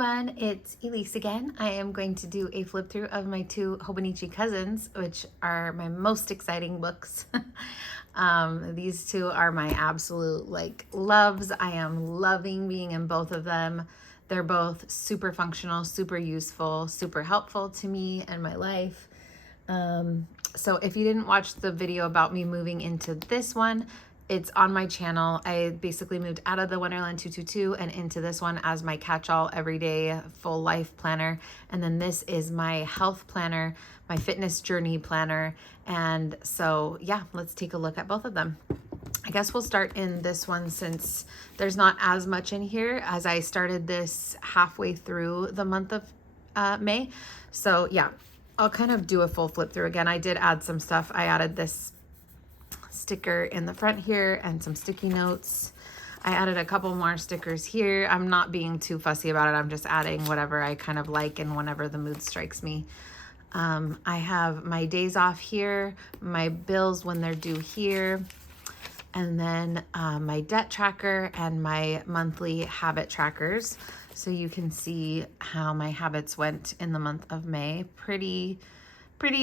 everyone, it's Elise again. I am going to do a flip through of my two Hobonichi cousins, which are my most exciting books. These two are my absolute loves. I am loving being in both of them. They're both super functional, super useful, super helpful to me and my life. So if you didn't watch the video about me moving into this one, it's on my channel. I basically moved out of the Wonderland 222 and into this one as my catch-all everyday full life planner. And then this is my health planner, my fitness journey planner. And so, yeah, let's take a look at both of them. I guess we'll start in this one since there's not as much in here as I started this halfway through the month of May. So yeah, I'll kind of do a full flip through again. I did add some stuff. I added this sticker in the front here and some sticky notes. I added a couple more stickers here. I'm not being too fussy about it. I'm just adding whatever I kind of like and whenever the mood strikes me. I have my days off here, my bills when they're due here, and then my debt tracker and my monthly habit trackers. So you can see how my habits went in the month of May. Pretty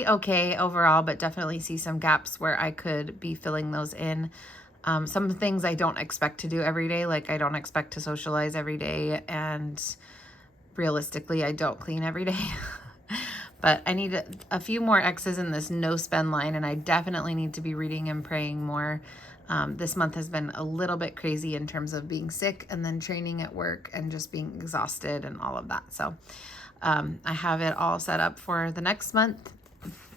okay overall, but definitely see some gaps where I could be filling those in. Some things I don't expect to do every day, like I don't expect to socialize every day, and realistically I don't clean every day. But I need a few more X's in this no spend line, and I definitely need to be reading and praying more. This month has been a little bit crazy in terms of being sick and then training at work and just being exhausted and all of that. So I have it all set up for the next month.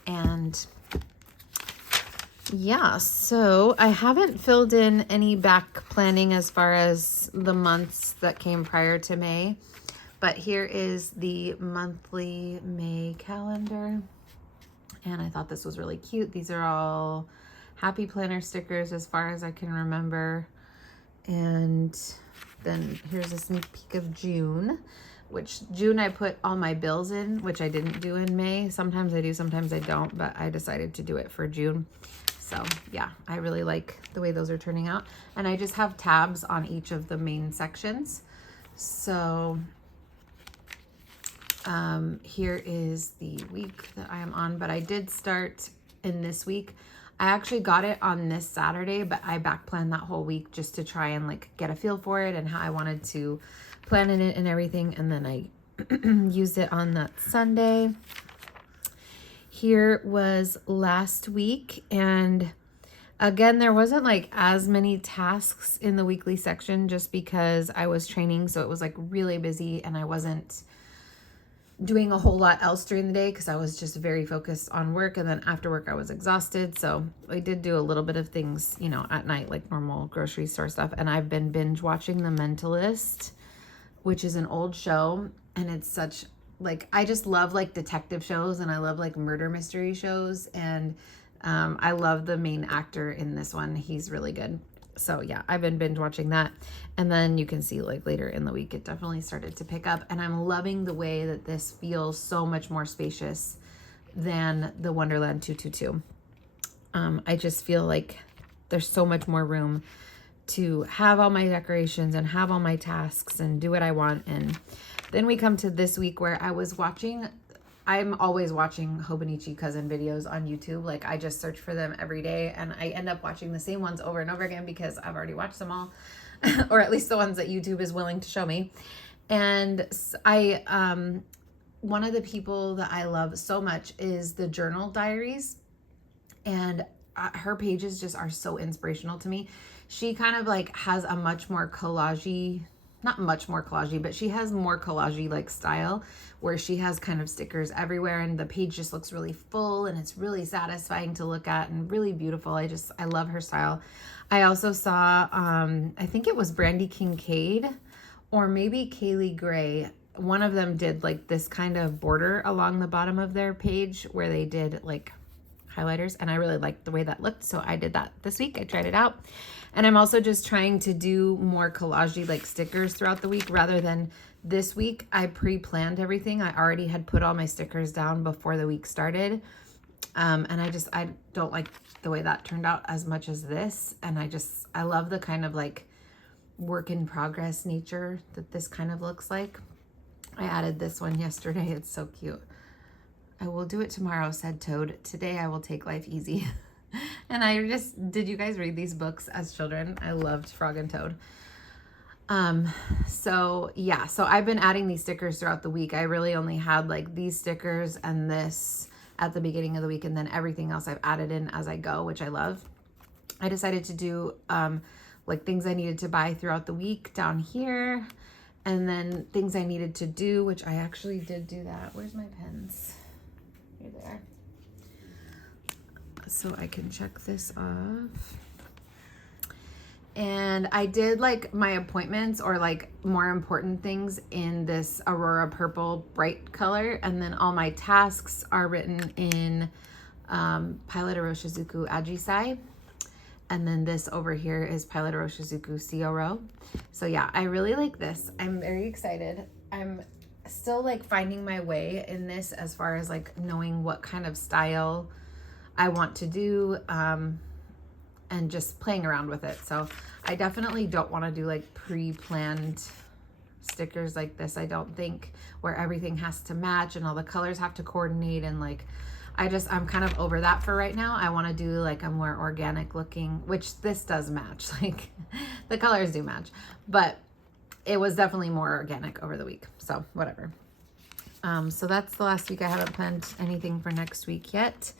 And yeah, so I haven't filled in any back planning as far as the months that came prior to May, but here is the monthly May calendar. And I thought this was really cute. These are all happy planner stickers as far as I can remember. And then here's a sneak peek of June, which June I put all my bills in, which I didn't do in May. Sometimes I do, sometimes I don't, but I decided to do it for June. So yeah, I really like the way those are turning out. And I just have tabs on each of the main sections. So here is the week that I am on, but I did start in this week. I actually got it on this Saturday, but I back planned that whole week just to try and get a feel for it and how I wanted to plan in it and everything. And then I used it on that Sunday. Here was last week. And again, there wasn't as many tasks in the weekly section just because I was training. So it was really busy and I wasn't doing a whole lot else during the day because I was just very focused on work, and then after work I was exhausted. So I did do a little bit of things, at night, like normal grocery store stuff. And I've been binge watching The Mentalist, which is an old show, and it's such I just love detective shows, and I love murder mystery shows, and I love the main actor in this one. He's really good. So yeah, I've been binge watching that. And then you can see later in the week, it definitely started to pick up. And I'm loving the way that this feels so much more spacious than the Wonderland 222. I just feel like there's so much more room to have all my decorations and have all my tasks and do what I want. And then we come to this week where I'm always watching Hobonichi cousin videos on YouTube. I just search for them every day, and I end up watching the same ones over and over again because I've already watched them all, or at least the ones that YouTube is willing to show me. And one of the people that I love so much is the Journal Diaries, and her pages just are so inspirational to me. She kind of has a much more collagey, not much more collagey, but she has more collagey style where she has kind of stickers everywhere, and the page just looks really full, and it's really satisfying to look at and really beautiful. I love her style. I also saw, I think it was Brandy Kincaid or maybe Kaylee Gray. One of them did this kind of border along the bottom of their page where they did highlighters, and I really liked the way that looked. So I did that this week. I tried it out. And I'm also just trying to do more collagey stickers throughout the week rather than this week. I pre-planned everything. I already had put all my stickers down before the week started. And I don't like the way that turned out as much as this. And I love the kind of work in progress nature that this kind of looks like. I added this one yesterday. It's so cute. I will do it tomorrow, said Toad. Today I will take life easy. And did you guys read these books as children? I loved Frog and Toad. So yeah, so I've been adding these stickers throughout the week. I really only had like these stickers and this at the beginning of the week, and then everything else I've added in as I go, which I love. I decided to do like things I needed to buy throughout the week down here, and then things I needed to do, which I actually did do that. Where's my pens? Here they are. So I can check this off. And I did like my appointments or like more important things in this Aurora Purple bright color. And then all my tasks are written in Pilot Oroshizuku Ajisai. And then this over here is Pilot Oroshizuku Sioro. So yeah, I really like this. I'm very excited. I'm still like finding my way in this as far as like knowing what kind of style I want to do and just playing around with it. So I definitely don't want to do like pre-planned stickers like this. I don't think, where everything has to match and all the colors have to coordinate, and like I'm kind of over that for right now. I want to do like a more organic looking, which this does match, like the colors do match, but it was definitely more organic over the week. So whatever. So that's the last week. I haven't planned anything for next week yet.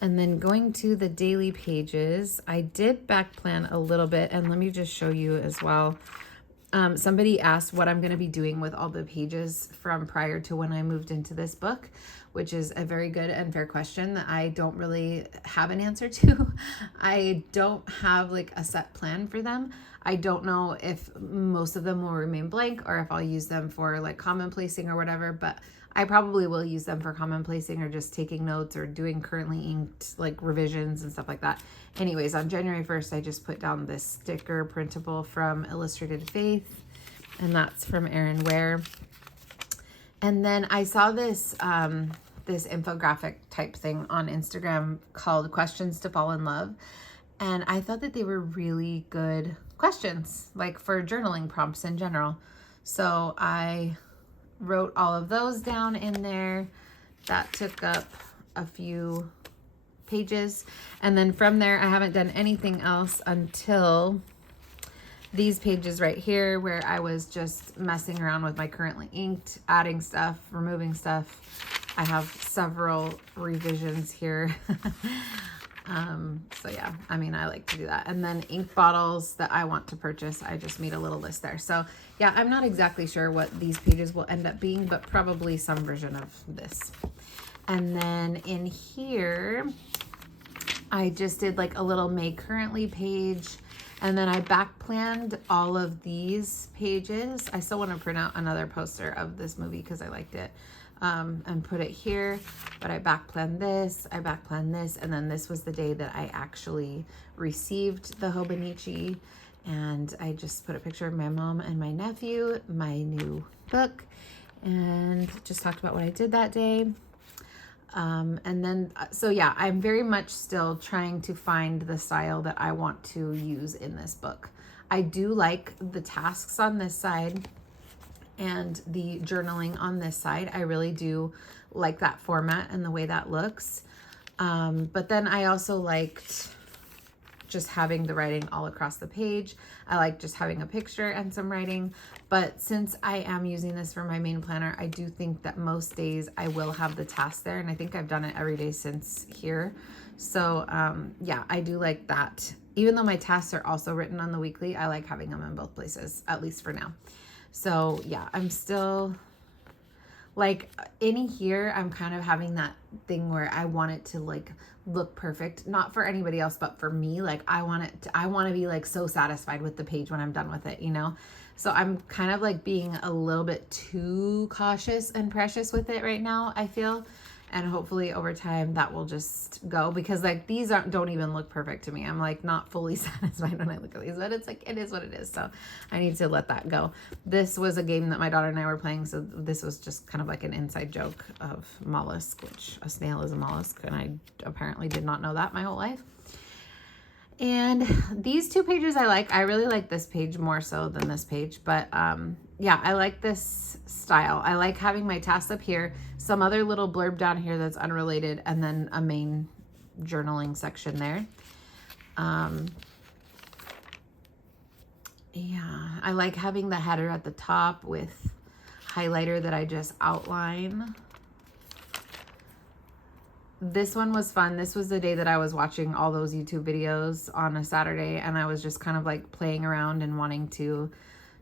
And then going to the daily pages, I did back plan a little bit, and let me just show you as well. Somebody asked what I'm going to be doing with all the pages from prior to when I moved into this book, which is a very good and fair question that I don't really have an answer to. I don't have like a set plan for them. I don't know if most of them will remain blank or if I'll use them for like common placing or whatever, but I probably will use them for common placing or just taking notes or doing currently inked like revisions and stuff like that. Anyways, on January 1st, I just put down this sticker printable from Illustrated Faith, and that's from Erin Ware. And then I saw this this infographic type thing on Instagram called Questions to Fall in Love. And I thought that they were really good questions, like for journaling prompts in general. So I wrote all of those down in there. That took up a few pages. And then from there, I haven't done anything else until these pages right here, where I was just messing around with my currently inked, adding stuff, removing stuff. I have several revisions here. So yeah, I mean, I like to do that. And then ink bottles that I want to purchase, I just made a little list there. So yeah, I'm not exactly sure what these pages will end up being, but probably some version of this. And then in here, I just did like a little May Currently page. And then I back planned all of these pages. I still want to print out another poster of this movie because I liked it. And put it here, but I back planned this, I back planned this, and then this was the day that I actually received the Hobonichi, and I just put a picture of my mom and my nephew, my new book, and just talked about what I did that day. And then, so yeah, I'm very much still trying to find the style that I want to use in this book. I do like the tasks on this side and the journaling on this side. I really do like that format and the way that looks. But then I also liked just having the writing all across the page. I like just having a picture and some writing. But since I am using this for my main planner, I do think that most days I will have the task there. And I think I've done it every day since here. So yeah, I do like that. Even though my tasks are also written on the weekly, I like having them in both places, at least for now. So yeah, I'm still like in here, I'm kind of having that thing where I want it to like look perfect, not for anybody else, but for me. Like I want to be like so satisfied with the page when I'm done with it, you know? So I'm kind of like being a little bit too cautious and precious with it right now, I feel. And hopefully over time that will just go, because like these don't even look perfect to me. I'm like not fully satisfied when I look at these, but it's like, it is what it is. So I need to let that go. This was a game that my daughter and I were playing. So this was just kind of like an inside joke of mollusk, which a snail is a mollusk. And I apparently did not know that my whole life. And these two pages I like. I really like this page more so than this page, but yeah, I like this style. I like having my tasks up here, some other little blurb down here that's unrelated, and then a main journaling section there. Yeah, I like having the header at the top with highlighter that I just outline. This one was fun. This was the day that I was watching all those YouTube videos on a Saturday, and I was just kind of like playing around and wanting to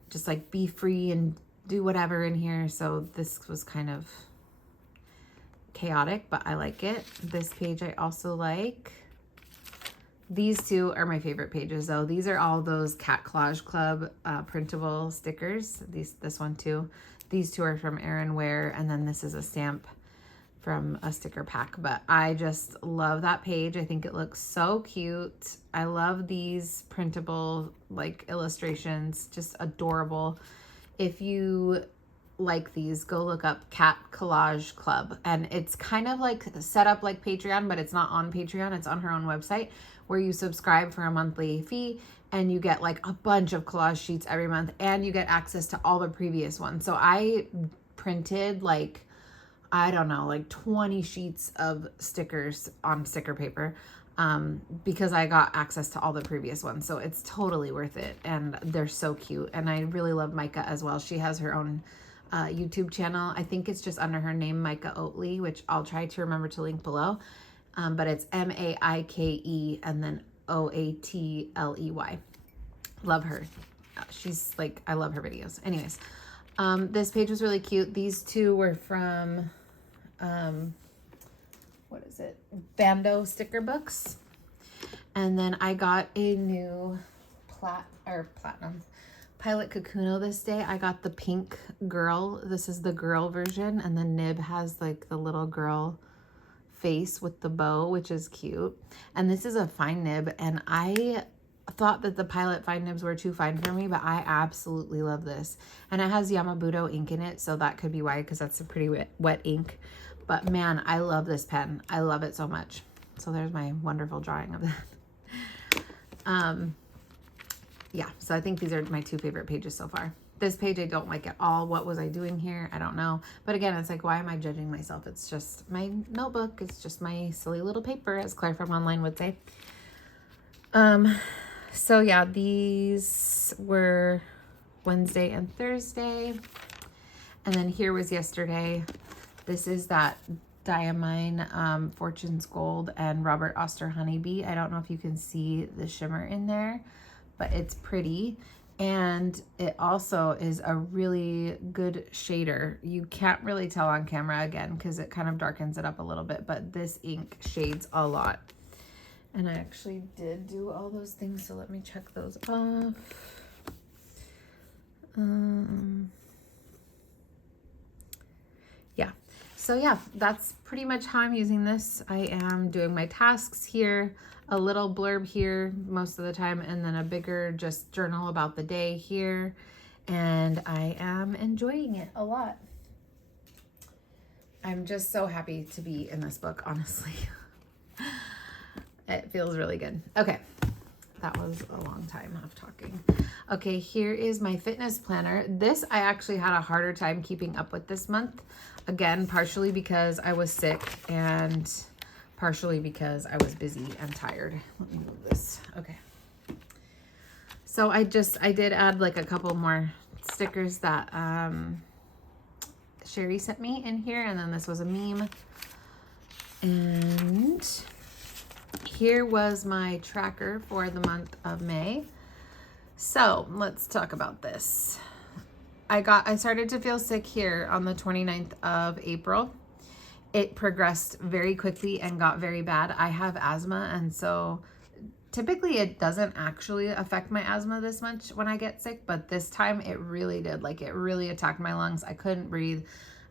just like be free and do whatever in here. So this was kind of chaotic, but I like it. This page I also like. These two are my favorite pages though. These are all those Cat Collage Club printable stickers. This one too. These two are from Erin Ware, and then this is a stamp from a sticker pack. But I just love that page. I think it looks so cute. I love these printable like illustrations, just adorable. If you like these, go look up Cat Collage Club, and it's kind of like set up like Patreon, but it's not on Patreon, it's on her own website, where you subscribe for a monthly fee and you get like a bunch of collage sheets every month, and you get access to all the previous ones. So I printed like, I don't know, like 20 sheets of stickers on sticker paper because I got access to all the previous ones. So it's totally worth it, and they're so cute. And I really love Maike as well. She has her own YouTube channel. I think it's just under her name, Maike Oatley, which I'll try to remember to link below. But it's Maike and then Oatley. Love her. She's like, I love her videos. Anyways, this page was really cute. These two were from, what is it? Bando sticker books. And then I got a new platinum Pilot Kakuno this day. I got the pink girl. This is the girl version, and the nib has like the little girl face with the bow, which is cute. And this is a fine nib, and I thought that the Pilot fine nibs were too fine for me, but I absolutely love this. And it has Yamabudo ink in it, so that could be why, because that's a pretty wet ink. But man, I love this pen. I love it so much. So there's my wonderful drawing of that. Yeah, so I think these are my two favorite pages so far. This page I don't like at all. What was I doing here? I don't know. But again, it's like, why am I judging myself? It's just my notebook. It's just my silly little paper, as Claire from Online would say. So yeah, these were Wednesday and Thursday. And then here was yesterday. This is that Diamine Fortune's Gold and Robert Oster Honeybee. I don't know if you can see the shimmer in there, but it's pretty. And it also is a really good shader. You can't really tell on camera again because it kind of darkens it up a little bit, but this ink shades a lot. And I actually did do all those things, so let me check those off. Yeah, so yeah, that's pretty much how I'm using this. I am doing my tasks here, a little blurb here most of the time, and then a bigger just journal about the day here. And I am enjoying it a lot. I'm just so happy to be in this book, honestly. It feels really good. Okay, that was a long time of talking. Okay, here is my fitness planner. This, I actually had a harder time keeping up with this month. Again, partially because I was sick and partially because I was busy and tired. Let me move this. Okay. So I did add like a couple more stickers that Sherry sent me in here, and then this was a meme. And here was my tracker for the month of May. So let's talk about this. I started to feel sick here on the 29th of April. It progressed very quickly and got very bad. I have asthma, and so typically it doesn't actually affect my asthma this much when I get sick, but this time it really did. Like, it really attacked my lungs. I couldn't breathe.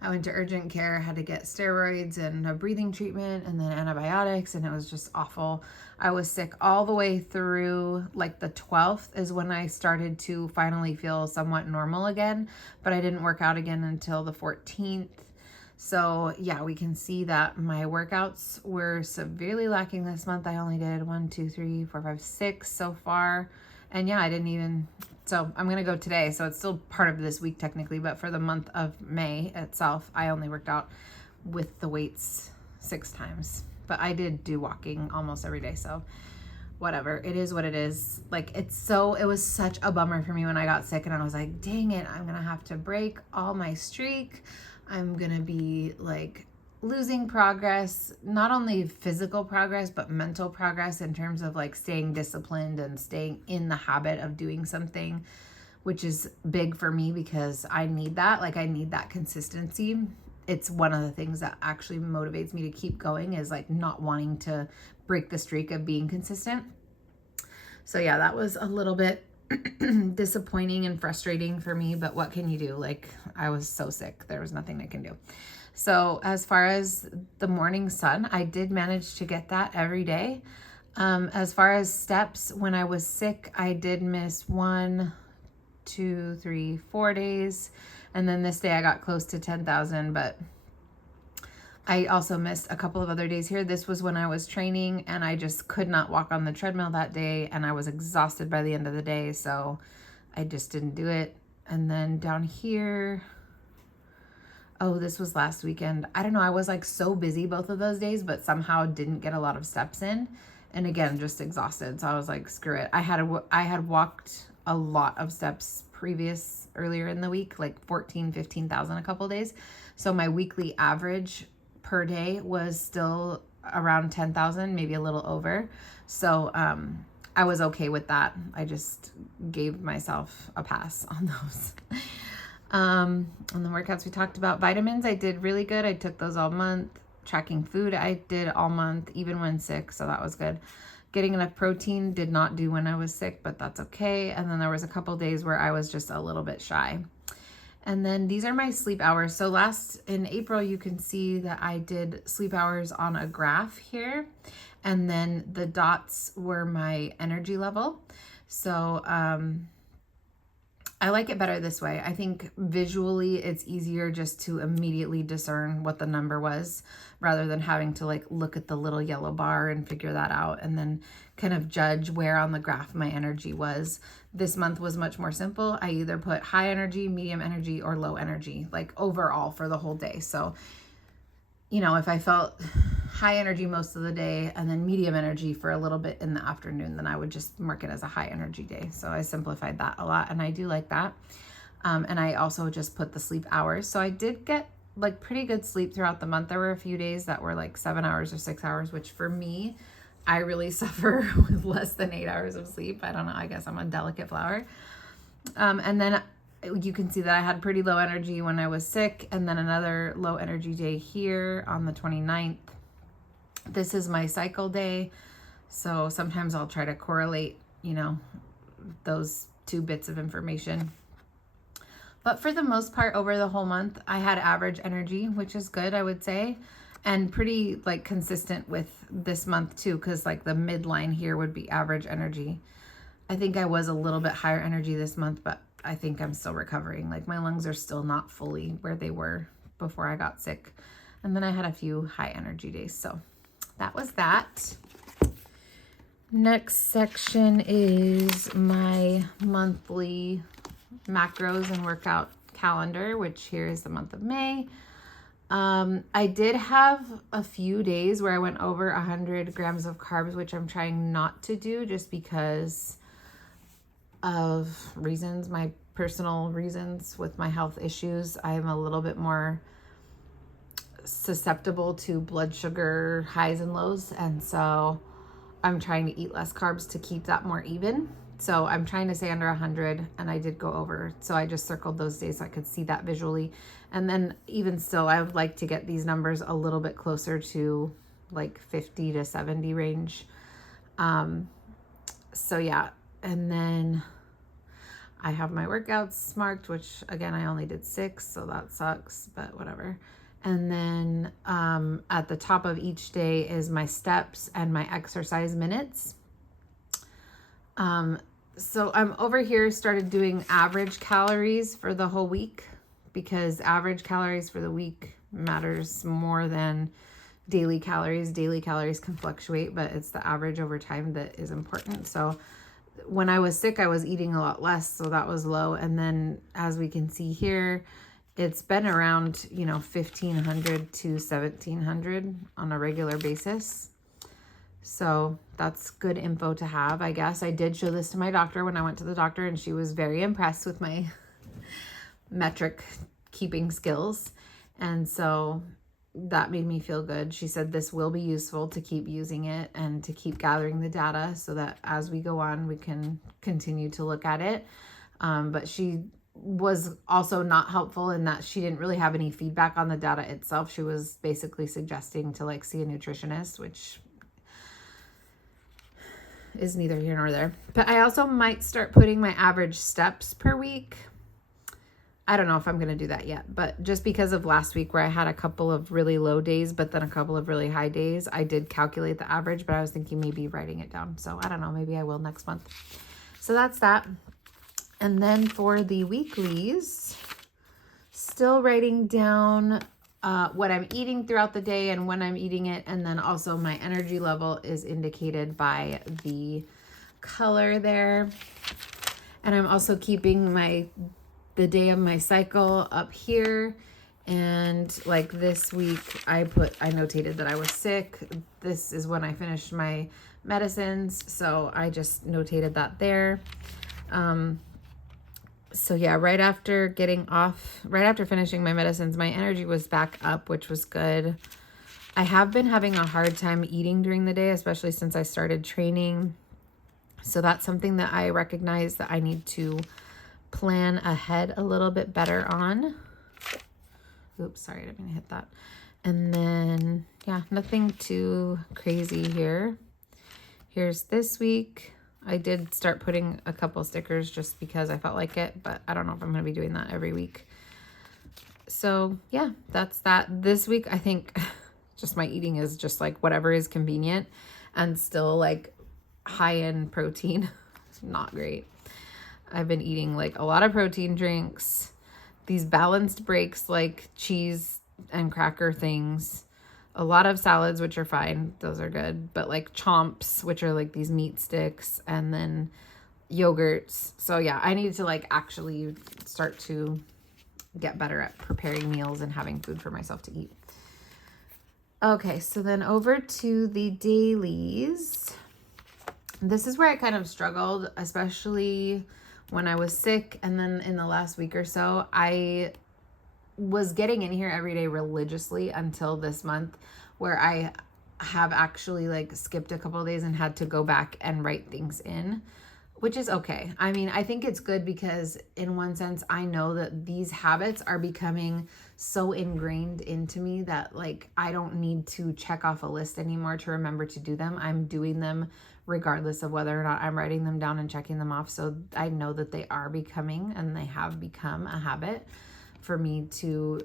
I went to urgent care, had to get steroids and a breathing treatment and then antibiotics, and it was just awful. I was sick all the way through like the 12th is when I started to finally feel somewhat normal again, but I didn't work out again until the 14th. So yeah, we can see that my workouts were severely lacking this month. I only did 1, 2, 3, 4, 5, 6 so far. And yeah, I didn't even, so I'm going to go today. So it's still part of this week technically, but for the month of May itself, I only worked out with the weights 6 times. But I did do walking almost every day. So whatever, it is what it is. Like, it was such a bummer for me when I got sick, and I was like, dang it, I'm gonna have to break all my streak. I'm gonna be like losing progress, not only physical progress, but mental progress in terms of like staying disciplined and staying in the habit of doing something, which is big for me because I need that. Like, I need that consistency. It's one of the things that actually motivates me to keep going, is like not wanting to break the streak of being consistent. So yeah, that was a little bit disappointing and frustrating for me, but what can you do? Like, I was so sick. There was nothing I can do. So as far as the morning sun, I did manage to get that every day. As far as steps, when I was sick, I did miss 1, 2, 3, 4 days. And then this day I got close to 10,000, but I also missed a couple of other days here. This was when I was training and I just could not walk on the treadmill that day, and I was exhausted by the end of the day, so I just didn't do it. And then down here, oh, this was last weekend. I don't know, I was like so busy both of those days, but somehow didn't get a lot of steps in. And again, just exhausted. So I was like, screw it. I had walked a lot of steps earlier in the week, like 14, 15,000 a couple days. So my weekly average per day was still around 10,000, maybe a little over. So I was okay with that. I just gave myself a pass on those. On the workouts we talked about, vitamins, I did really good. I took those all month. Tracking food, I did all month, even when sick, so that was good. Getting enough protein, did not do when I was sick, but that's okay. And then there was a couple days where I was just a little bit shy. And then these are my sleep hours. So in April, you can see that I did sleep hours on a graph here. And then the dots were my energy level. So I like it better this way. I think visually it's easier just to immediately discern what the number was, rather than having to like look at the little yellow bar and figure that out and then kind of judge where on the graph my energy was. This month was much more simple. I either put high energy, medium energy, or low energy, like overall for the whole day. So, you know, if I felt high energy most of the day and then medium energy for a little bit in the afternoon, then I would just mark it as a high energy day. So I simplified that a lot, and I do like that. And I also just put the sleep hours. So I did get like pretty good sleep throughout the month. There were a few days that were like 7 hours or 6 hours, which for me, I really suffer with less than 8 hours of sleep. I don't know, I guess I'm a delicate flower. And then you can see that I had pretty low energy when I was sick, and then another low energy day here on the 29th. This is my cycle day. So sometimes I'll try to correlate, you know, those 2 bits of information. But for the most part, over the whole month, I had average energy, which is good, I would say, and pretty like consistent with this month too, because like the midline here would be average energy. I think I was a little bit higher energy this month, but I think I'm still recovering. Like, my lungs are still not fully where they were before I got sick. And then I had a few high energy days. So that was that. Next section is my monthly macros and workout calendar, which here is the month of May. I did have a few days where I went over 100 grams of carbs, which I'm trying not to do just because of reasons, my personal reasons with my health issues. I'm a little bit more susceptible to blood sugar highs and lows, and so I'm trying to eat less carbs to keep that more even. So I'm trying to stay under 100, and I did go over. So I just circled those days so I could see that visually. And then even still, I would like to get these numbers a little bit closer to like 50 to 70 range. So yeah, and then I have my workouts marked, which again, I only did 6, so that sucks, but whatever. And then at the top of each day is my steps and my exercise minutes. So I'm over here started doing average calories for the whole week, because average calories for the week matters more than daily calories. Daily calories can fluctuate, but it's the average over time that is important. So when I was sick, I was eating a lot less, so that was low. And then as we can see here, it's been around, 1,500 to 1,700 on a regular basis. So that's good info to have, I guess. I did show this to my doctor when I went to the doctor, and she was very impressed with my metric keeping skills. And so that made me feel good. She said this will be useful to keep using it and to keep gathering the data so that as we go on, we can continue to look at it. But she was also not helpful in that she didn't really have any feedback on the data itself. She was basically suggesting to see a nutritionist, which is neither here nor there. But I also might start putting my average steps per week. I don't know if I'm going to do that yet, but just because of last week where I had a couple of really low days, but then a couple of really high days, I did calculate the average, but I was thinking maybe writing it down. So I don't know, maybe I will next month. So that's that. And then for the weeklies, still writing down what I'm eating throughout the day and when I'm eating it. And then also my energy level is indicated by the color there. And I'm also keeping the day of my cycle up here. And this week I notated that I was sick. This is when I finished my medicines. So I just notated that there. So yeah, right after finishing my medicines, my energy was back up, which was good. I have been having a hard time eating during the day, especially since I started training. So that's something that I recognize that I need to plan ahead a little bit better on. Oops, sorry, I didn't mean to hit that. And then, yeah, nothing too crazy here. Here's this week. I did start putting a couple stickers just because I felt like it, but I don't know if I'm going to be doing that every week. So yeah, that's that. This week, I think just my eating is just whatever is convenient and still high in protein. Not great. I've been eating a lot of protein drinks, these balanced breaks cheese and cracker things, a lot of salads, which are fine. Those are good. But chomps, which are these meat sticks, and then yogurts. So yeah, I need to actually start to get better at preparing meals and having food for myself to eat. Okay, so then over to the dailies. This is where I kind of struggled, especially when I was sick. And then in the last week or so, I was getting in here every day religiously until this month, where I have actually skipped a couple of days and had to go back and write things in, which is okay. I mean, I think it's good because in one sense, I know that these habits are becoming so ingrained into me that I don't need to check off a list anymore to remember to do them. I'm doing them regardless of whether or not I'm writing them down and checking them off. So I know that they are becoming, and they have become, a habit for me to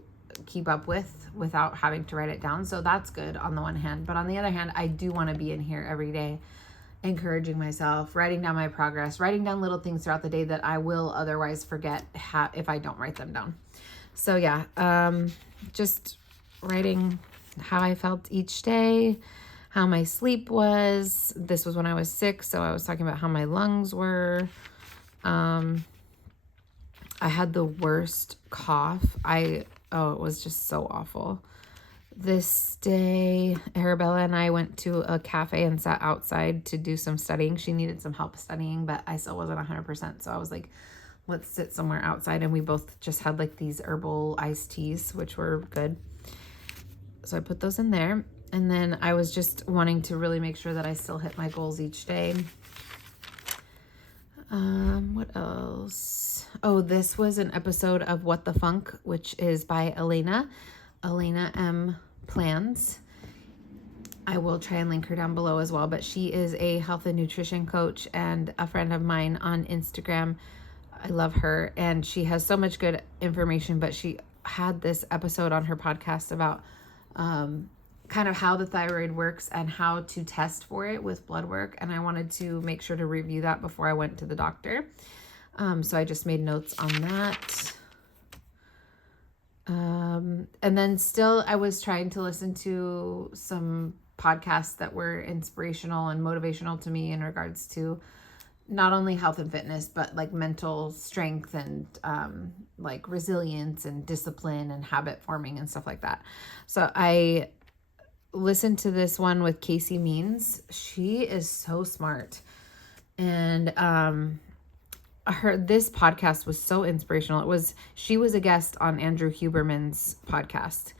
keep up with without having to write it down. So that's good on the one hand. But on the other hand, I do want to be in here every day, encouraging myself, writing down my progress, writing down little things throughout the day that I will otherwise forget if I don't write them down. So yeah, just writing how I felt each day, how my sleep was. This was when I was sick, so I was talking about how my lungs were. I had the worst cough. It was just so awful. This day, Arabella and I went to a cafe and sat outside to do some studying. She needed some help studying, but I still wasn't 100%. So I was like, let's sit somewhere outside. And we both just had these herbal iced teas, which were good. So I put those in there. And then I was just wanting to really make sure that I still hit my goals each day. What else? Oh, this was an episode of What the Funk, which is by Elena M. Plans. I will try and link her down below as well, but she is a health and nutrition coach and a friend of mine on Instagram. I love her, and she has so much good information, but she had this episode on her podcast about kind of how the thyroid works and how to test for it with blood work. And I wanted to make sure to review that before I went to the doctor. So I just made notes on that. And then still I was trying to listen to some podcasts that were inspirational and motivational to me in regards to not only health and fitness, but like mental strength and like resilience and discipline and habit forming and stuff like that. So I listened to this one with Casey Means. She is so smart. And this podcast was so inspirational. She was a guest on Andrew Huberman's podcast.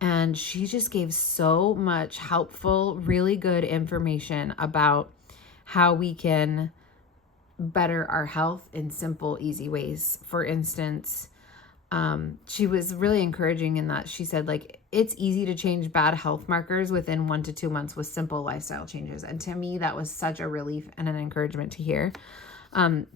And she just gave so much helpful, really good information about how we can better our health in simple, easy ways. For instance, she was really encouraging in that she said, like, it's easy to change bad health markers within 1 to 2 months with simple lifestyle changes. And to me, that was such a relief and an encouragement to hear.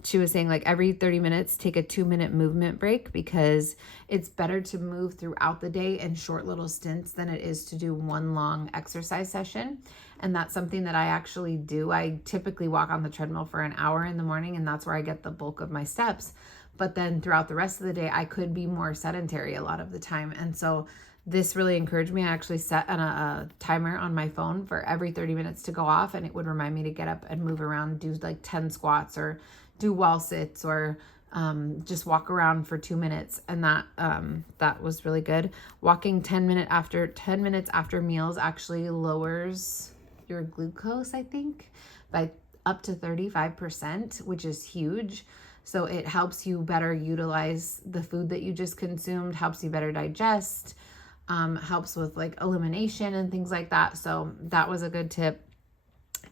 She was saying, like, every 30 minutes, take a 2-minute movement break, because it's better to move throughout the day in short little stints than it is to do one long exercise session. And that's something that I actually do. I typically walk on the treadmill for an hour in the morning, and that's where I get the bulk of my steps. But then throughout the rest of the day, I could be more sedentary a lot of the time. And so this really encouraged me. I actually set a timer on my phone for every 30 minutes to go off, and it would remind me to get up and move around, do like 10 squats or do wall sits, or just walk around for 2 minutes. And that was really good. Walking 10 minutes after meals actually lowers your glucose, I think, by up to 35%, which is huge. So it helps you better utilize the food that you just consumed, helps you better digest, helps with like elimination and things like that. So that was a good tip.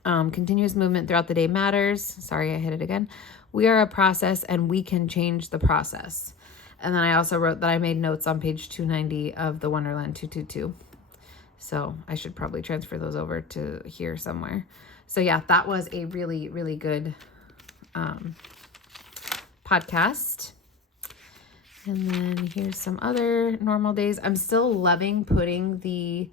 Continuous movement throughout the day matters. Sorry, I hit it again. We are a process, and we can change the process. And then I also wrote that I made notes on page 290 of the Wonderland 222. So I should probably transfer those over to here somewhere. So yeah, that was a really, really good podcast. And then here's some other normal days. I'm still loving putting the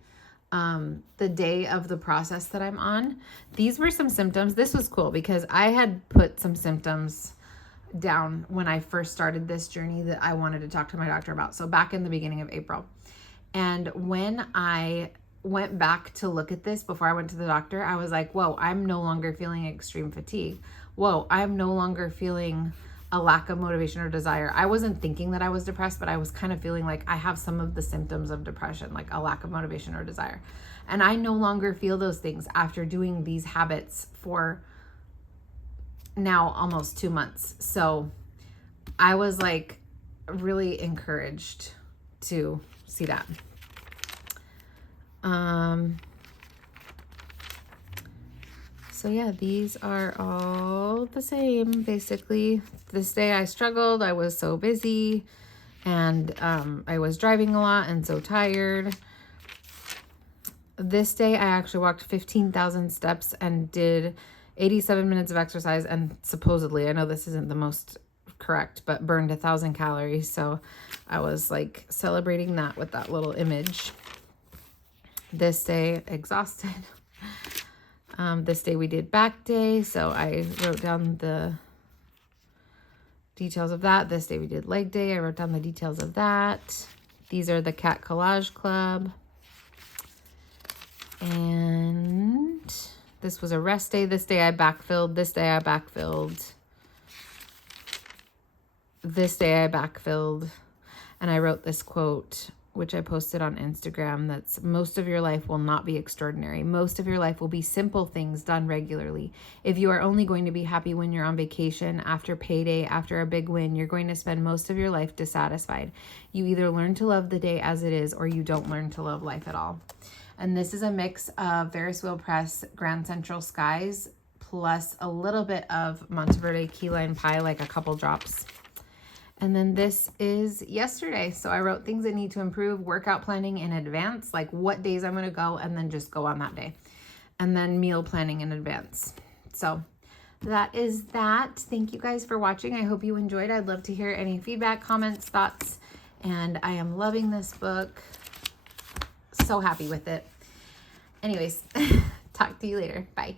day of the process that I'm on. These were some symptoms. This was cool because I had put some symptoms down when I first started this journey that I wanted to talk to my doctor about. So back in the beginning of April. And when I went back to look at this before I went to the doctor, I was like, whoa, I'm no longer feeling extreme fatigue. Whoa, I'm no longer feeling a lack of motivation or desire. I wasn't thinking that I was depressed, but I was kind of feeling like I have some of the symptoms of depression, like a lack of motivation or desire. And I no longer feel those things after doing these habits for now almost 2 months. So I was like really encouraged to see that. So yeah, these are all the same, basically. This day I struggled. I was so busy, and I was driving a lot and so tired. This day I actually walked 15,000 steps and did 87 minutes of exercise, and supposedly, I know this isn't the most correct, but burned 1,000 calories. So I was like celebrating that with that little image. This day, exhausted. This day we did back day, so I wrote down the details of that. This day we did leg day. I wrote down the details of that. These are the Cat Collage Club. And this was a rest day. This day I backfilled. This day I backfilled. This day I backfilled. And I wrote this quote, which I posted on Instagram, that's: most of your life will not be extraordinary. Most of your life will be simple things done regularly. If you are only going to be happy when you're on vacation, after payday, after a big win, you're going to spend most of your life dissatisfied. You either learn to love the day as it is, or you don't learn to love life at all. And this is a mix of Ferris Wheel Press Grand Central Skies plus a little bit of Monteverde Key Lime Pie, like a couple drops. And then this is yesterday. So I wrote things that need to improve, workout planning in advance, like what days I'm going to go, and then just go on that day. And then meal planning in advance. So that is that. Thank you guys for watching. I hope you enjoyed. I'd love to hear any feedback, comments, thoughts. And I am loving this book. So happy with it. Anyways, talk to you later. Bye.